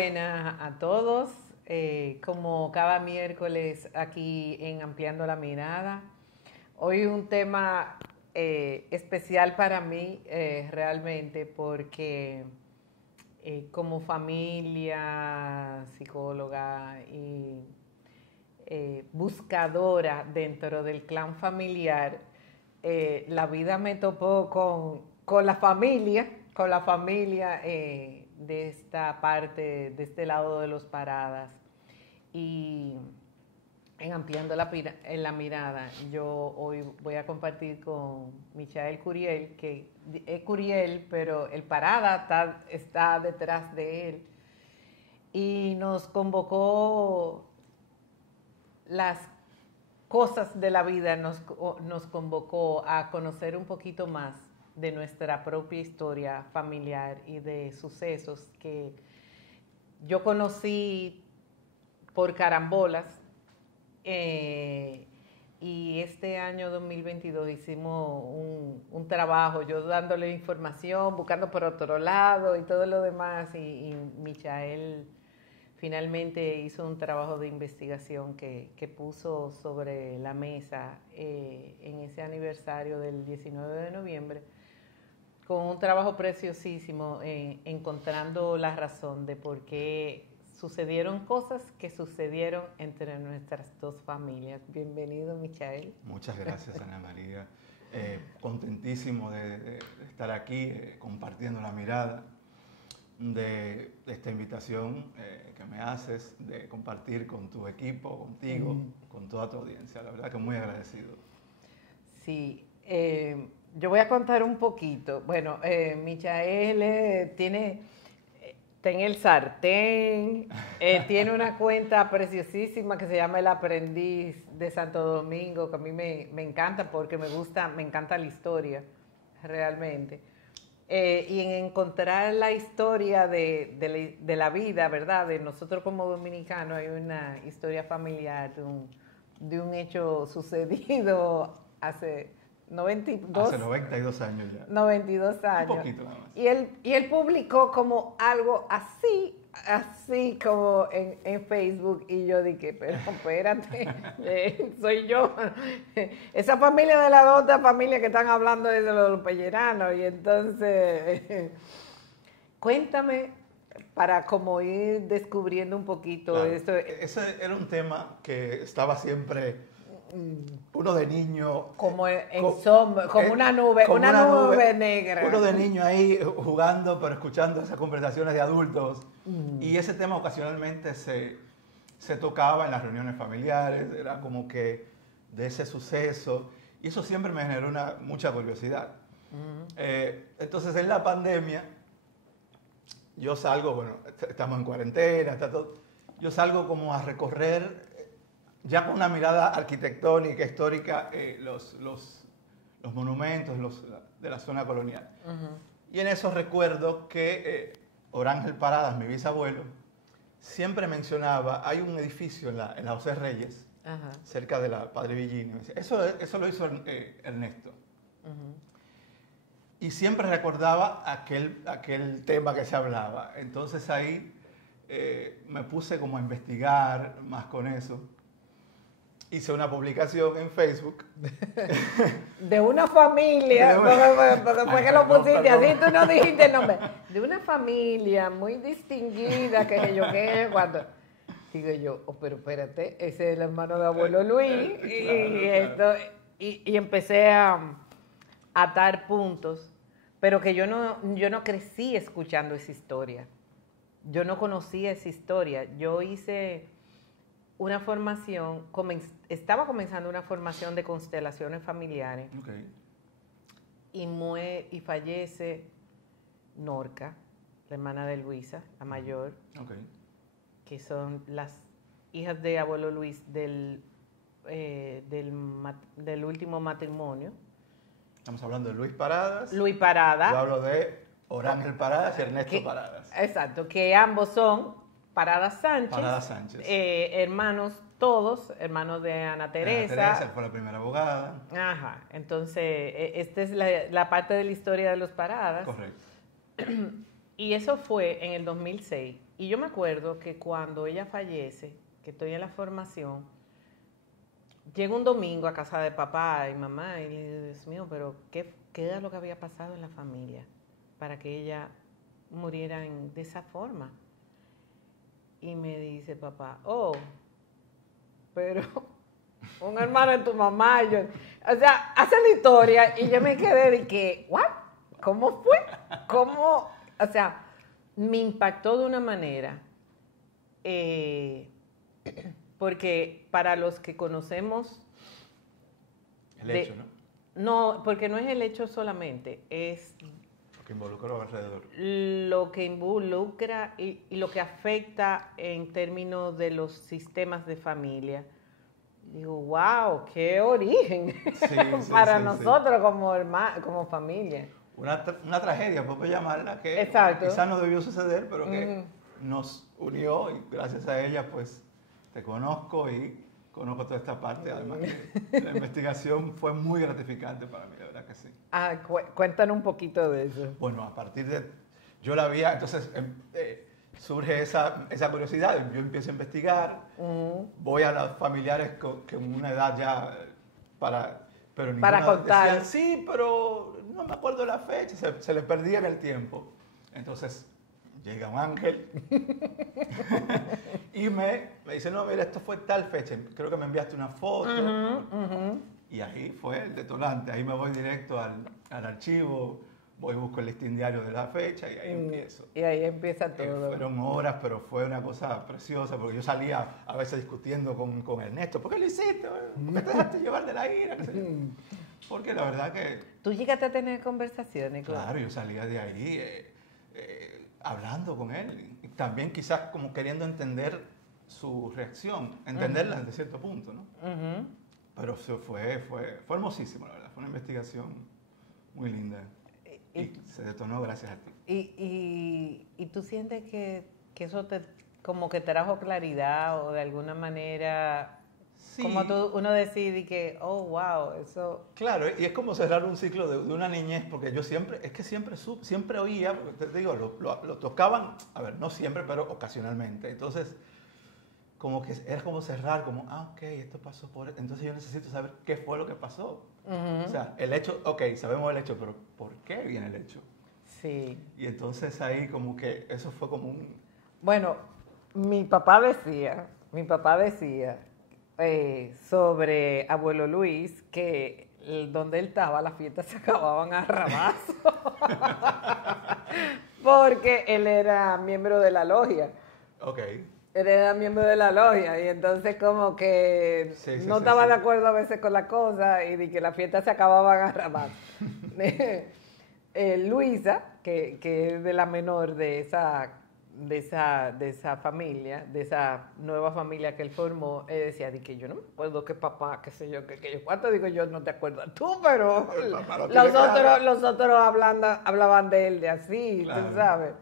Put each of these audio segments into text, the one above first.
buenas a todos. Como cada miércoles aquí en Ampliando la Mirada. Hoy un tema especial para mí realmente porque como familia, psicóloga y buscadora dentro del clan familiar, la vida me topó con la familia, de esta parte, de este lado de los Paradas. Y en Ampliando la Mirada, yo hoy voy a compartir con Michael Curiel, que es Curiel, pero el Parada está detrás de él. Y nos convocó las cosas de la vida, nos convocó a conocer un poquito más de nuestra propia historia familiar y de sucesos que yo conocí por carambolas, y este año 2022 hicimos un trabajo, yo dándole información, buscando por otro lado y todo lo demás, y Michael finalmente hizo un trabajo de investigación que puso sobre la mesa en ese aniversario del 19 de noviembre, con un trabajo preciosísimo, encontrando la razón de por qué sucedieron cosas que sucedieron entre nuestras dos familias. Bienvenido, Michael. Muchas gracias, Ana María. Contentísimo de estar aquí compartiendo la mirada de esta invitación que me haces de compartir con tu equipo, contigo, con toda tu audiencia. La verdad que muy agradecido. Sí, yo voy a contar un poquito. Bueno, Michael está en el sartén, tiene una cuenta preciosísima que se llama El Aprendiz de Santo Domingo, que a mí me encanta porque me encanta la historia, realmente. Y en encontrar la historia de la vida, ¿verdad? De nosotros como dominicanos, hay una historia familiar de un hecho sucedido hace 92 años ya. 92 años. Un poquito nada más. Y él publicó como algo así como en Facebook, y yo dije, pero espérate, soy yo. Esa familia de la otra familia que están hablando es de los pelleranos. Y entonces, cuéntame para como ir descubriendo un poquito Claro, esto. ese era un tema que estaba siempre uno de niño como en sombra, como una nube negra. Uno de niño ahí jugando, pero escuchando esas conversaciones de adultos. Y ese tema ocasionalmente se tocaba en las reuniones familiares, era como que de ese suceso. Y eso siempre me generó mucha curiosidad. Entonces, en la pandemia, yo salgo, bueno, estamos en cuarentena, yo salgo como a recorrer, ya con una mirada arquitectónica, histórica, los monumentos de la zona colonial. Y en eso recuerdo que Orángel Paradas, mi bisabuelo, siempre mencionaba, hay un edificio en la José Reyes, cerca de la Padre Villini. Eso lo hizo Ernesto. Y siempre recordaba aquel tema que se hablaba. Entonces ahí me puse como a investigar más con eso. Hice una publicación en Facebook. De una familia, porque fue que lo pusiste, así tú no dijiste el nombre. De una familia muy distinguida, que yo qué, cuando... Digo yo, pero espérate, ese es el hermano de abuelo Luis. Y empecé a atar puntos, pero que yo no crecí escuchando esa historia. Yo no conocía esa historia. Yo hice una formación, estaba comenzando una formación de constelaciones familiares. Okay. Y fallece Norca, la hermana de Luisa, la mayor, que son las hijas de abuelo Luis del último matrimonio. Estamos hablando de Luis Paradas. Luis Parada. Yo hablo de Orángel Paradas y Ernesto Paradas. Exacto, que ambos son Paradas Sánchez. Paradas Sánchez. Hermanos todos, hermanos de Ana Teresa. Ana Teresa fue la primera abogada. Ajá, entonces esta es la parte de la historia de los Paradas. Correcto. Y eso fue en el 2006. Y yo me acuerdo que cuando ella fallece, que estoy en la formación, llego un domingo a casa de papá y mamá y le digo, Dios mío, pero ¿qué era lo que había pasado en la familia para que ella muriera de esa forma? Y me dice papá, oh, pero un hermano de tu mamá. O sea, hace la historia y yo me quedé de que, ¿what? ¿Cómo fue? ¿Cómo? O sea, me impactó de una manera, porque para los que conocemos... El hecho, ¿no? No, porque no es el hecho solamente, es Lo que involucra alrededor. lo que involucra y lo que afecta en términos de los sistemas de familia. Digo, wow, qué origen para nosotros como familia. Una tragedia, puedo llamarla, que Exacto. quizás no debió suceder, pero que nos unió y gracias a ella pues te conozco y conozco toda esta parte. Además que la investigación fue muy gratificante para mí, de verdad que sí. Cuéntanos un poquito de eso. Bueno, a partir de... Yo la vi, entonces surge esa curiosidad, yo empiezo a investigar, voy a los familiares con una edad ya pero para contar. Decían, sí, pero no me acuerdo la fecha, se les perdía en el tiempo. Entonces llega un ángel y me dice, no, mira, esto fue tal fecha, creo que me enviaste una foto. Y ahí fue el detonante, ahí me voy directo al archivo, voy y busco el listín diario de la fecha y ahí empiezo. Y ahí empieza todo. Fueron horas, pero fue una cosa preciosa, porque yo salía a veces discutiendo con Ernesto, ¿por qué lo hiciste? ¿Por qué te dejaste llevar de la ira? Porque la verdad que... ¿Tú llegaste a tener conversaciones? Claro, yo salía de ahí hablando con él, y también quizás como queriendo entender su reacción, entenderla desde cierto punto, ¿no? Pero fue hermosísimo, la verdad, fue una investigación muy linda. Y se detonó gracias a ti. ¿Y tú sientes que eso como que trajo claridad o de alguna manera, sí, como uno decide que, oh, wow, eso... Claro, y es como cerrar un ciclo de una niñez, porque yo siempre oía, porque te digo, lo tocaban, a ver, no siempre, pero ocasionalmente. Entonces, como que era como cerrar, como, ok, esto pasó por... Entonces yo necesito saber qué fue lo que pasó. O sea, el hecho, ok, sabemos el hecho, pero ¿por qué viene el hecho? Sí. Y entonces ahí como que eso fue como un... Bueno, mi papá decía sobre Abuelo Luis que donde él estaba las fiestas se acababan a rabazo. Porque él era miembro de la logia. Ok. Él era miembro de la logia y entonces como que no estaba de acuerdo a veces con la cosa y de que las fiestas se acababan a rabazo. Luisa, que es de la menor de esa familia, de esa nueva familia que él formó, decía, que yo no me acuerdo qué papá, qué sé yo, qué yo, cuánto digo yo, no te acuerdas tú, pero los otros hablaban de él de así, claro. Tú sabes.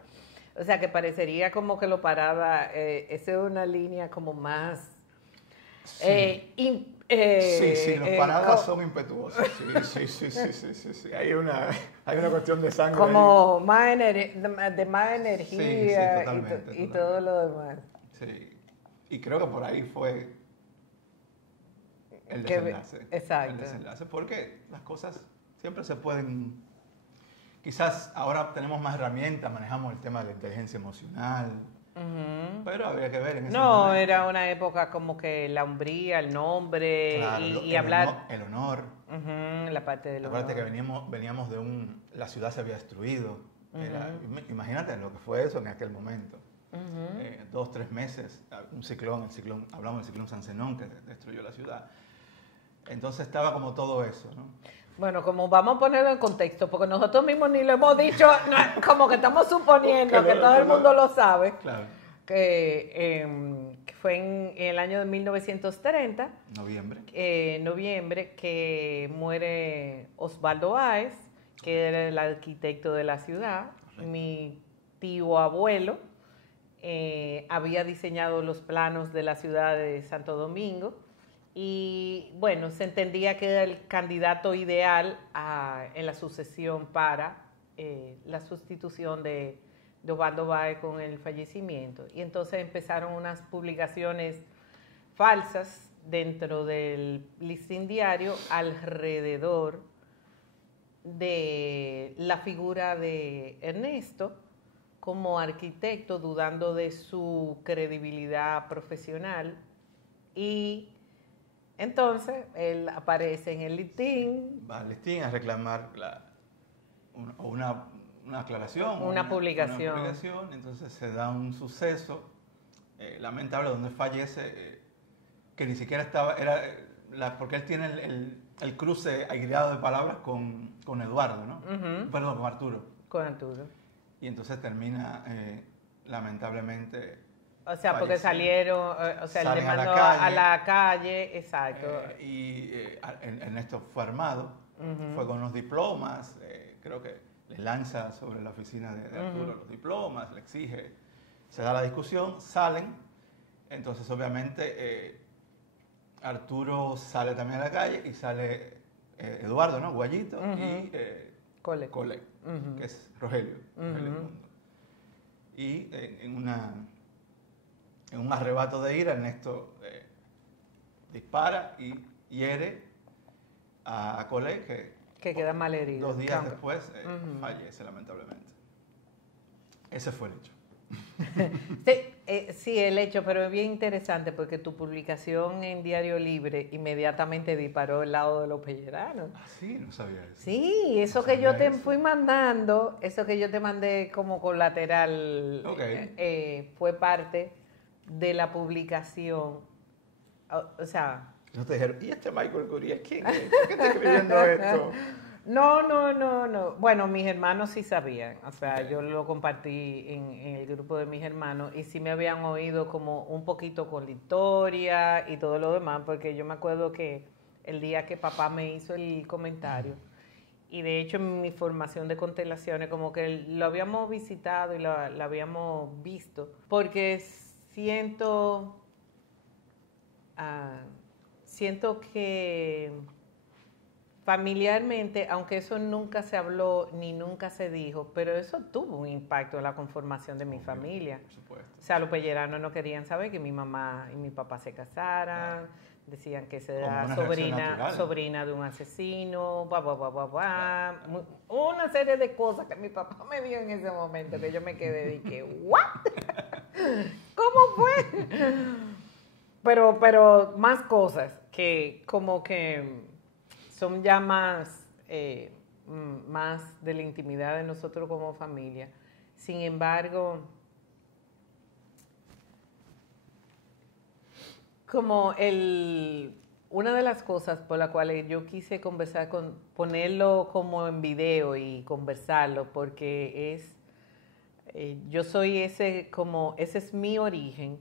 O sea, que parecería como que lo paraba, esa es una línea como más... Sí. Sí, los paradas son impetuosos. Sí. Hay una cuestión de sangre. Como ahí. De más energía totalmente. Y todo lo demás. Sí, y creo que por ahí fue el desenlace. Exacto. El desenlace, porque las cosas siempre se pueden... Quizás ahora tenemos más herramientas, manejamos el tema de la inteligencia emocional. Pero habría que ver en ese momento. Era una época como que la hombría, el nombre, claro, y hablar... El honor. La parte del honor. Acuérdate que veníamos la ciudad se había destruido. Imagínate lo que fue eso en aquel momento. 2, 3 meses, un ciclón, hablamos del ciclón San Zenón que destruyó la ciudad. Entonces estaba como todo eso, ¿no? Bueno, como vamos a ponerlo en contexto, porque nosotros mismos ni lo hemos dicho, como que estamos suponiendo que todo el mundo lo sabe, claro. Que fue en el año de 1930, noviembre, que muere Osvaldo Báez, que era el arquitecto de la ciudad. Correcto. Mi tío abuelo había diseñado los planos de la ciudad de Santo Domingo. Y bueno, se entendía que era el candidato ideal en la sucesión para la sustitución de de Osvaldo Báez con el fallecimiento. Y entonces empezaron unas publicaciones falsas dentro del listín diario alrededor de la figura de Ernesto como arquitecto, dudando de su credibilidad profesional, y entonces él aparece en el listín. Va al listín a reclamar una aclaración. Una publicación. Una publicación. Entonces se da un suceso lamentable donde fallece, que ni siquiera estaba, porque él tiene el cruce aireado de palabras con Eduardo, ¿no? Perdón, con Arturo. Con Arturo. Y entonces termina, lamentablemente... O sea, porque salieron, él le mandó a la calle, exacto. Ernesto fue armado, fue con los diplomas, creo que le lanza sobre la oficina de Arturo los diplomas, le exige, se da la discusión, salen, entonces obviamente Arturo sale también a la calle y sale Eduardo, ¿no? Guayito y Cole, que es Rogelio. Y en un arrebato de ira, Ernesto dispara y hiere a Cole, que queda mal herido. 2 días después fallece, lamentablemente. Ese fue el hecho. Sí, el hecho, pero es bien interesante porque tu publicación en Diario Libre inmediatamente disparó el lado de los pelleranos. Ah, sí, no sabía eso. Sí, eso que yo te fui mandando, eso que yo te mandé como colateral, fue parte de la publicación. O sea... No te dijeron, ¿y este Michael Guriel quién es? ¿Por qué está escribiendo esto? No. Bueno, mis hermanos sí sabían. O sea, yo lo compartí en el grupo de mis hermanos y sí me habían oído como un poquito con la historia y todo lo demás, porque yo me acuerdo que el día que papá me hizo el comentario, y de hecho en mi formación de constelaciones como que lo habíamos visitado y lo habíamos visto, porque siento que familiarmente, aunque eso nunca se habló ni nunca se dijo, pero eso tuvo un impacto en la conformación de mi familia. Por supuesto. O sea, los pelleranos no querían saber que mi mamá y mi papá se casaran, decían que se era sobrina de un asesino, una serie de cosas que mi papá me dio en ese momento, que yo me quedé y que, ¿what? ¿Cómo fue? Pero más cosas que como que son ya más de la intimidad de nosotros como familia. Sin embargo, como una de las cosas por la cual yo quise conversar, ponerlo como en video y conversarlo, porque yo soy ese es mi origen,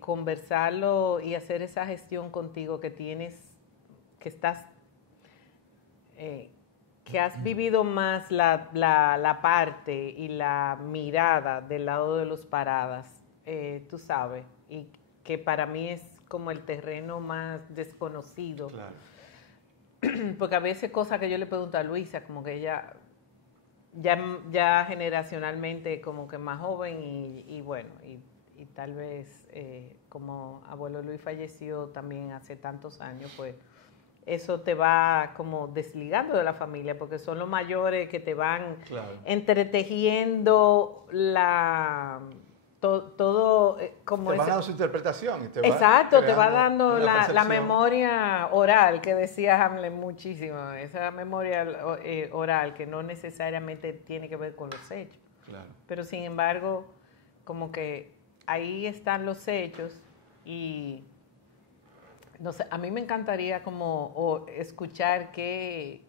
conversarlo y hacer esa gestión contigo que has vivido más la parte y la mirada del lado de los paradas, tú sabes, y que para mí es como el terreno más desconocido. Claro. Porque a veces cosas que yo le pregunto a Luisa, como que ella ya generacionalmente como que más joven y bueno, y tal vez como abuelo Luis falleció también hace tantos años, pues eso te va como desligando de la familia, porque son los mayores que te van entretejiendo todo como te van dando su interpretación. Te va dando la memoria oral, que decía Hamlet muchísimo, esa memoria oral que no necesariamente tiene que ver con los hechos. Claro. Pero sin embargo, como que ahí están los hechos y... No sé, a mí me encantaría como escuchar qué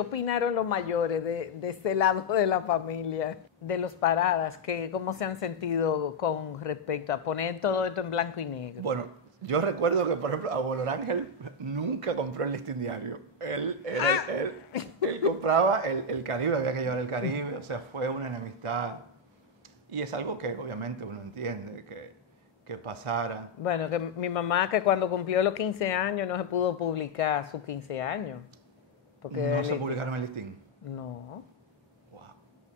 opinaron los mayores de este lado de la familia, de los paradas, cómo se han sentido con respecto a poner todo esto en blanco y negro. Bueno, yo recuerdo que, por ejemplo, abuelo Ángel nunca compró el listín diario. Él compraba el Caribe, había que llevar el Caribe, o sea, fue una enemistad. Y es algo que obviamente uno entiende, que pasara. Bueno, que mi mamá, que cuando cumplió los 15 años no se pudo publicar sus 15 años. Porque ¿No se publicaron el listín? No. Wow.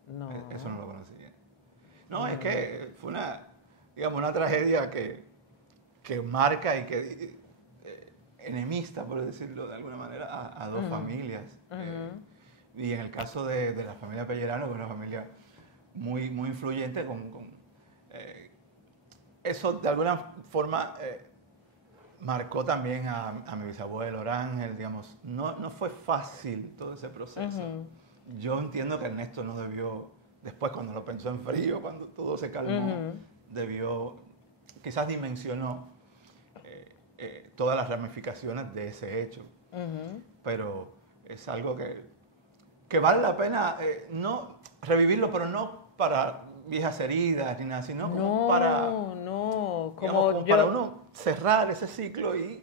No. Eso no lo conocía. No, es que fue una tragedia que marca y que enemista, por decirlo de alguna manera, a dos familias. Y en el caso de la familia Pellerano, que es una familia muy, muy influyente, eso de alguna forma marcó también a mi bisabuelo Ángel, digamos. No fue fácil todo ese proceso. Yo entiendo que Ernesto no debió, después cuando lo pensó en frío, cuando todo se calmó, quizás dimensionó todas las ramificaciones de ese hecho. Pero es algo que vale la pena no revivirlo, pero no para viejas heridas ni nada, sino como para uno cerrar ese ciclo y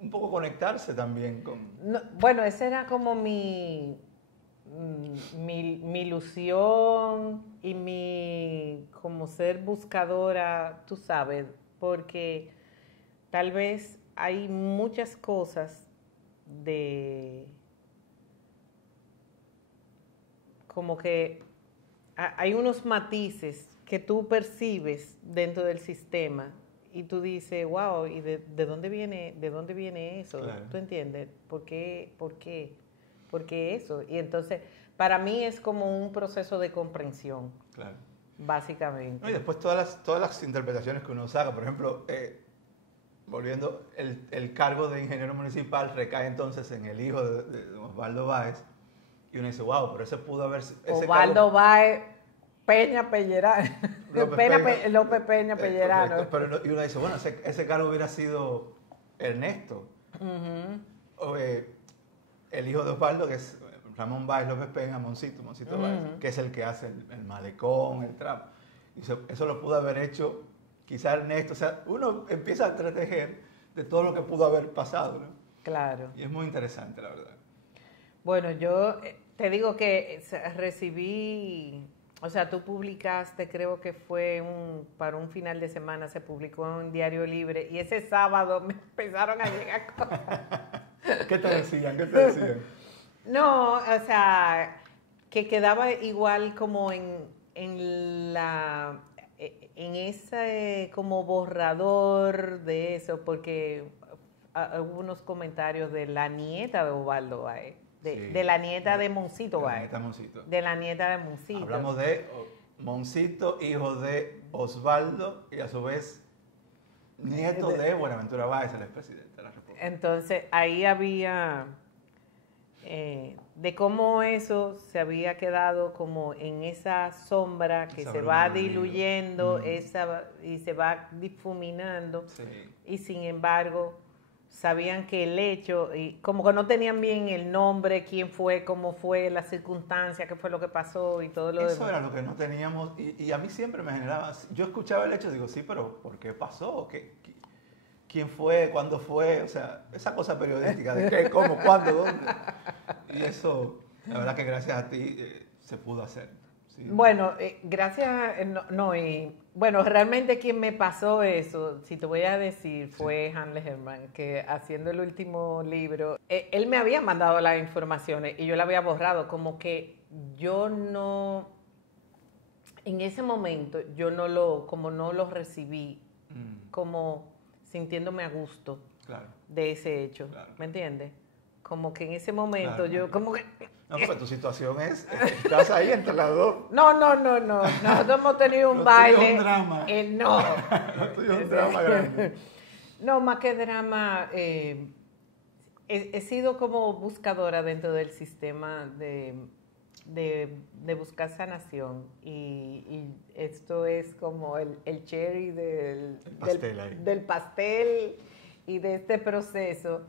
un poco conectarse también con... Bueno, esa era como mi ilusión y mi como ser buscadora, tú sabes, porque tal vez hay muchas cosas como que hay unos matices que tú percibes dentro del sistema y tú dices, wow, ¿y de dónde viene eso? Claro. ¿Tú entiendes? ¿Por qué eso? Y entonces, para mí es como un proceso de comprensión, Claro. básicamente. No, y después todas las interpretaciones que uno saca, por ejemplo, volviendo, el cargo de ingeniero municipal recae entonces en el hijo de Osvaldo Báez, y uno dice, wow, pero ese pudo haber... Osvaldo Báez Peña Pellerano. López Peña Pellerano. Y uno dice, bueno, ese cargo hubiera sido Ernesto. O, el hijo de Osvaldo, que es Ramón Báez López Peña, Moncito Báez, que es el que hace el malecón, el tramo. Y eso lo pudo haber hecho quizá Ernesto. O sea, uno empieza a entretejer de todo lo que pudo haber pasado, ¿no? Claro. Y es muy interesante, la verdad. Bueno, yo te digo que recibí, o sea, tú publicaste, creo que fue para un final de semana, se publicó en Diario Libre, y ese sábado me empezaron a llegar cosas. ¿Qué te decían? No, o sea, que quedaba igual como en ese como borrador de eso, porque hubo unos comentarios de la nieta de Osvaldo Báez. De la nieta de Moncito Báez. De la nieta de Moncito. Hablamos de Moncito, hijo de Osvaldo, y a su vez nieto de Buenaventura Báez, el expresidente de la República. Entonces, ahí había de cómo eso se había quedado como en esa sombra que se va diluyendo y se va difuminando. Sí. Y sin embargo... sabían que el hecho, y como que no tenían bien el nombre, quién fue, cómo fue, la circunstancia, qué fue lo que pasó y todo lo demás. Eso era lo que no teníamos, y a mí siempre me generaba, yo escuchaba el hecho, digo, sí, pero ¿por qué pasó? ¿Quién fue? ¿Cuándo fue? O sea, esa cosa periodística de qué, cómo, cuándo, dónde. Y eso, la verdad que gracias a ti se pudo hacer. Sí. Bueno, gracias, bueno, realmente quien me pasó eso, si te voy a decir, fue Hanle Herman, que haciendo el último libro, él me había mandado las informaciones y yo la había borrado, como que yo no, en ese momento, como no lo recibí, como sintiéndome a gusto de ese hecho, ¿me entiendes? Como que en ese momento yo, como que... No, porque tu situación estás ahí entre las dos. No. Nosotros hemos tenido un baile. Es un drama. No. Tuyo es un drama grande. No, más que drama, he sido como buscadora dentro del sistema de buscar sanación. Y esto es como el cherry del pastel y de este proceso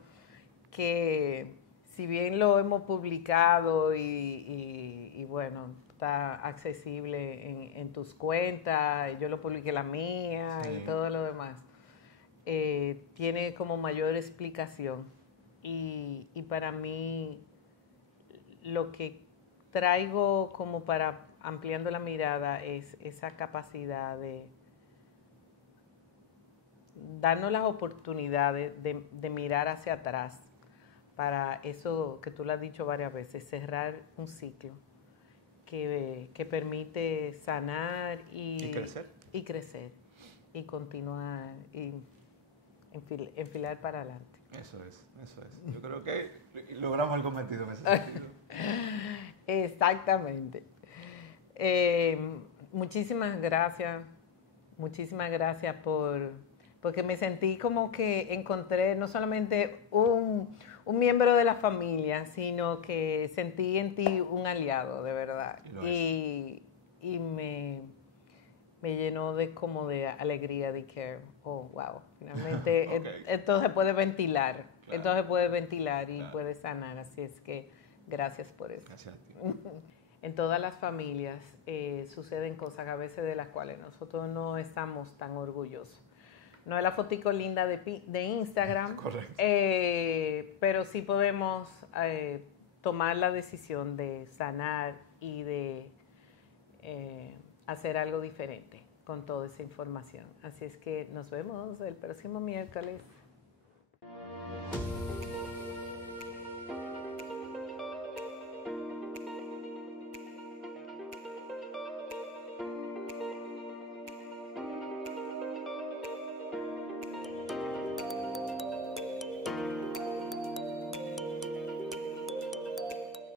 que... si bien lo hemos publicado y bueno, está accesible en tus cuentas, yo lo publiqué la mía y todo lo demás, tiene como mayor explicación. Y para mí, lo que traigo como para ampliando la mirada es esa capacidad de darnos las oportunidades de mirar hacia atrás, para eso que tú lo has dicho varias veces, cerrar un ciclo que permite sanar Y crecer. y crecer y continuar y enfilar para adelante. Eso es. Yo creo que logramos el cometido en ese sentido. Exactamente. Muchísimas gracias porque me sentí como que encontré no solamente un miembro de la familia, sino que sentí en ti un aliado, de verdad. Y me llenó como de alegría de que, oh, wow, finalmente Okay. esto se puede ventilar, Claro. esto se puede ventilar y Claro. puede sanar, así es que gracias por eso. Gracias a ti. En todas las familias suceden cosas a veces de las cuales nosotros no estamos tan orgullosos. No es la fotico linda de Instagram, Correcto. pero sí podemos tomar la decisión de sanar y de hacer algo diferente con toda esa información. Así es que nos vemos el próximo miércoles.